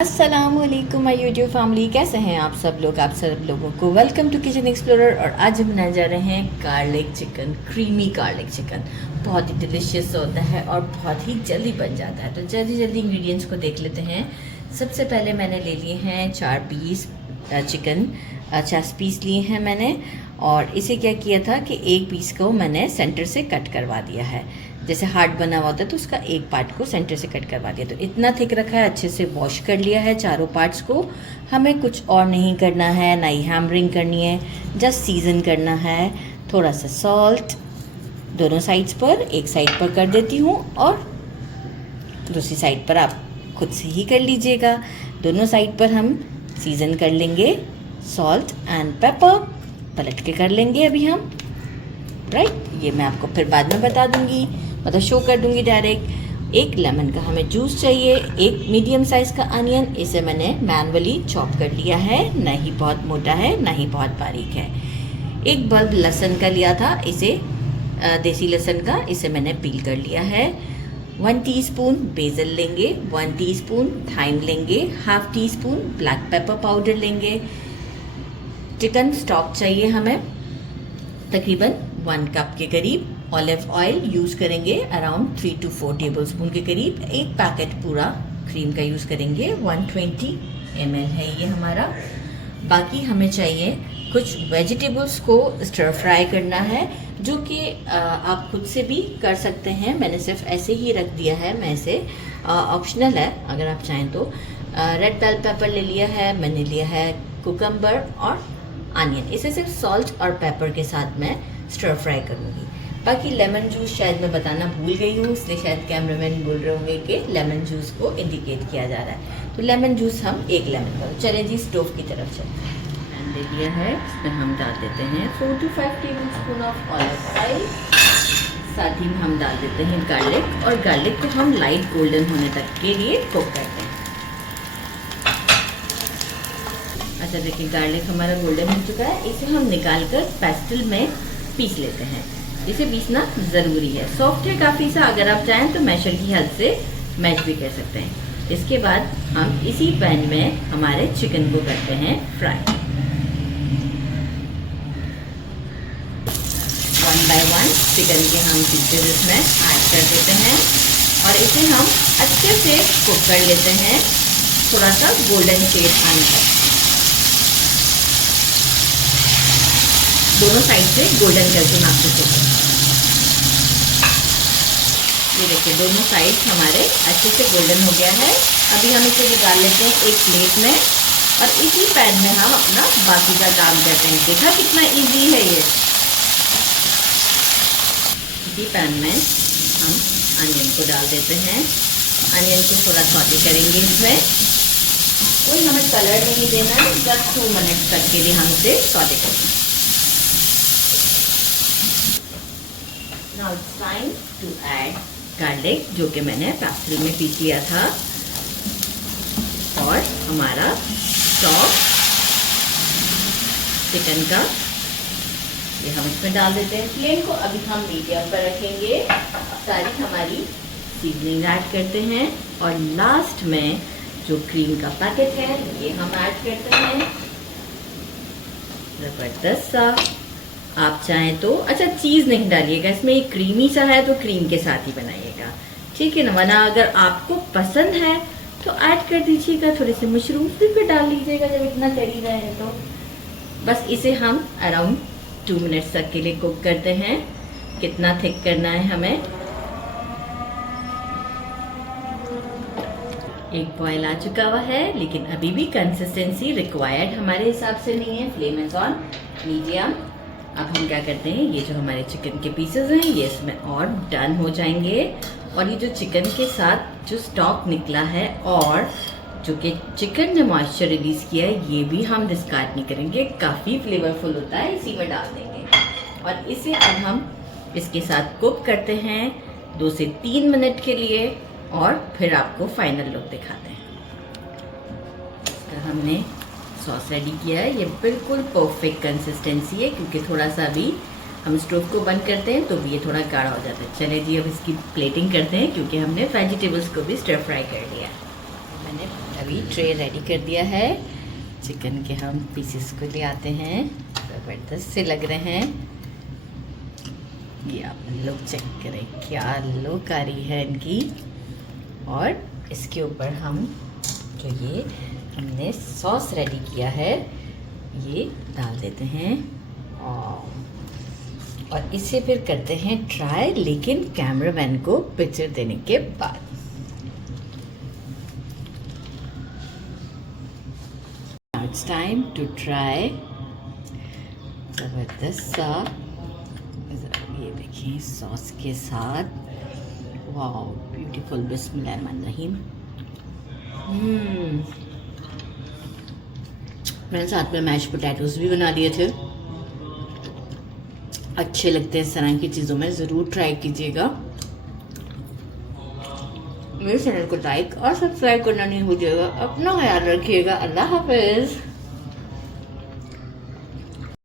अस्सलामुअलैकुम my YouTube family, कैसे हैं आप सब लोगों को वेलकम टू किचन एक्सप्लोरर। और आज हम बनाने जा रहे हैं garlic chicken, creamy garlic chicken. बहुत ही डिलीशियस होता है और बहुत ही जल्दी बन जाता है। तो जल्दी इंग्रेडिएंट्स को देख लेते हैं। सबसे पहले मैंने ले लिए हैं 4 पीस चिकन, 50 पीस लिए हैं मैंने। और इसे क्या किया था कि एक पीस को मैंने सेंटर से कट करवा दिया है। जैसे हार्ट बना हुआ होता है तो उसका एक पार्ट को सेंटर से कट करवा दिया। तो इतना थिक रखा है, अच्छे से वॉश कर लिया है चारों पार्ट्स को। हमें कुछ और नहीं करना है, ना ही हैमरिंग करनी है, जस्ट सीजन करना है। थोड़ा सा सॉल्ट दोनों साइड्स पर, एक साइड पर कर देती हूँ और दूसरी साइड पर आप खुद से ही कर लीजिएगा। दोनों साइड पर हम सीजन कर लेंगे, सॉल्ट एंड पेपर पलट के कर लेंगे अभी हम, राइट। ये मैं आपको फिर बाद में बता दूंगी, मतलब शो कर दूंगी डायरेक्ट। एक लेमन का हमें जूस चाहिए, एक मीडियम साइज़ का अनियन, इसे मैंने मैनुअली चॉप कर लिया है, ना ही बहुत मोटा है ना ही बहुत बारीक है। एक बल्ब लहसुन का लिया था, इसे देसी लहसुन का, इसे मैंने पील कर लिया है। 1 टीस्पून बेसल लेंगे, 1 टीस्पून थाइम लेंगे, half tea spoon black pepper powder लेंगे। चिकन स्टॉक चाहिए हमें तकरीबन 1 कप के करीब। ऑलिव ऑयल यूज़ करेंगे अराउंड 3 to 4 टेबल स्पून के करीब। एक पैकेट पूरा क्रीम का यूज़ करेंगे, 120 ml है ये हमारा। बाकी हमें चाहिए कुछ वेजिटेबल्स को स्टर फ्राई करना है, जो कि आप खुद से भी कर सकते हैं। मैंने सिर्फ ऐसे ही रख दिया है, मैं इसे ऑप्शनल है अगर आप चाहें तो। रेड बेल पेपर ले लिया है मैंने, लिया है कुकम्बर और अनियन। इसे सिर्फ सॉल्ट और पेपर के साथ मैं स्टर फ्राई करूँगी। बाकी लेमन जूस शायद मैं बताना भूल गई हूँ, इसलिए शायद कैमरामैन बोल रहे होंगे कि लेमन जूस को इंडिकेट किया जा रहा है। तो लेमन जूस हम 1 लेमन का। चले जी स्टोव की तरफ चलते हैं। पैन ले लिया है, इसमें हम डाल देते हैं 4 to 5 table spoon of olive oil. साथ ही में हम डाल देते हैं गार्लिक, और गार्लिक को हम लाइट गोल्डन होने तक के लिए कुक करते हैं। अच्छा देखिए, गार्लिक हमारा गोल्डन हो चुका है। इसे हम निकाल कर पेस्टल में पीस लेते हैं। इसे पीसना ज़रूरी है, सॉफ्ट है काफ़ी सा। अगर आप चाहें तो मैशर की हेल्प से मैश भी कर सकते हैं। इसके बाद हम इसी पैन में हमारे चिकन को करते हैं फ्राई। 1 by 1 चिकन के हम पीसेस इसमें ऐड कर देते हैं और इसे हम अच्छे से कुक कर लेते हैं, थोड़ा सा गोल्डन शेड आने तक। दोनों साइड से गोल्डन करके नापते थे। ये देखिए, दोनों साइड हमारे अच्छे से गोल्डन हो गया है। अभी हम इसे निकाल लेते हैं एक प्लेट में, और इसी पैन में हम अपना बाकी का काम करते हैं। देखा कितना इजी है ये। इसी पैन में हम अनियन को डाल देते हैं। अनियन को थोड़ा सौटे करेंगे। इसमें कोई हमें कलर नहीं देना है, जस्ट 2 मिनट तक के लिए हम इसे सौटे करेंगे। Now it's time to add garlic, जो कि मैंने पेस्टल में पीस लिया था, और हमारा स्टॉक चिकन का ये हम इसमें डाल देते हैं। फ्लेम को अभी हम मीडियम पर रखेंगे। सारी हमारी सीजनिंग ऐड करते हैं, और लास्ट में जो क्रीम का पैकेट है ये हम ऐड करते हैं। ज़बरदस्त सा। आप चाहें तो, अच्छा चीज़ नहीं डालिएगा इसमें, ये क्रीमी सा है तो क्रीम के साथ ही बनाइएगा, ठीक है ना। वरना अगर आपको पसंद है तो ऐड कर दीजिएगा, थोड़े से मशरूम्स भी फिर डाल लीजिएगा जब इतना कर ही रहे हैं तो। बस इसे हम अराउंड 2 मिनट्स तक के लिए कुक करते हैं। कितना थिक करना है हमें, एक बॉयल आ चुका हुआ है, लेकिन अभी भी कंसिस्टेंसी रिक्वायर्ड हमारे हिसाब से नहीं है। Flame is on medium. अब हम क्या करते हैं, ये जो हमारे चिकन के पीसेस हैं ये इसमें और डन हो जाएंगे। और ये जो चिकन के साथ जो स्टॉक निकला है और जो कि चिकन ने मॉइस्चर रिलीज़ किया है, ये भी हम डिस्कार्ड नहीं करेंगे, काफ़ी फ्लेवरफुल होता है, इसी में डाल देंगे। और इसे अब हम इसके साथ कुक करते हैं 2 से 3 मिनट के लिए, और फिर आपको फाइनल लुक दिखाते हैं। इसका हमने सॉस रेडी किया है, ये बिल्कुल परफेक्ट कंसिस्टेंसी है, क्योंकि थोड़ा सा भी हम स्टोव को बंद करते हैं तो भी ये थोड़ा गाढ़ा हो जाता है। चलिए जी, अब इसकी प्लेटिंग करते हैं, क्योंकि हमने वेजिटेबल्स को भी स्टर फ्राई कर लिया। मैंने अभी ट्रे रेडी कर दिया है। चिकन के हम पीसेस को ले आते हैं, ज़बरदस्त से लग रहे हैं। ये आप लोग चेक करें क्या लुक आ रही है इनकी। और इसके ऊपर हम जो ये हमने सॉस रेडी किया है ये डाल देते हैं और इसे फिर करते हैं ट्राई, लेकिन कैमरामैन को पिक्चर देने के बाद। It's time to try. ज़बरदस्त सा, ये देखिए सॉस के साथ, वाओ ब्यूटीफुल। बिस्मिल्लाहिर्रहमानिर्रहीम। मैंने साथ में मैश पोटैटोज़ भी बना लिए थे। अच्छे लगते हैं इस तरह की चीज़ों में, ज़रूर ट्राई कीजिएगा। मेरे चैनल को लाइक और सब्सक्राइब करना नहीं भूलिएगा। अपना ख्याल रखिएगा। अल्लाह हाफिज़।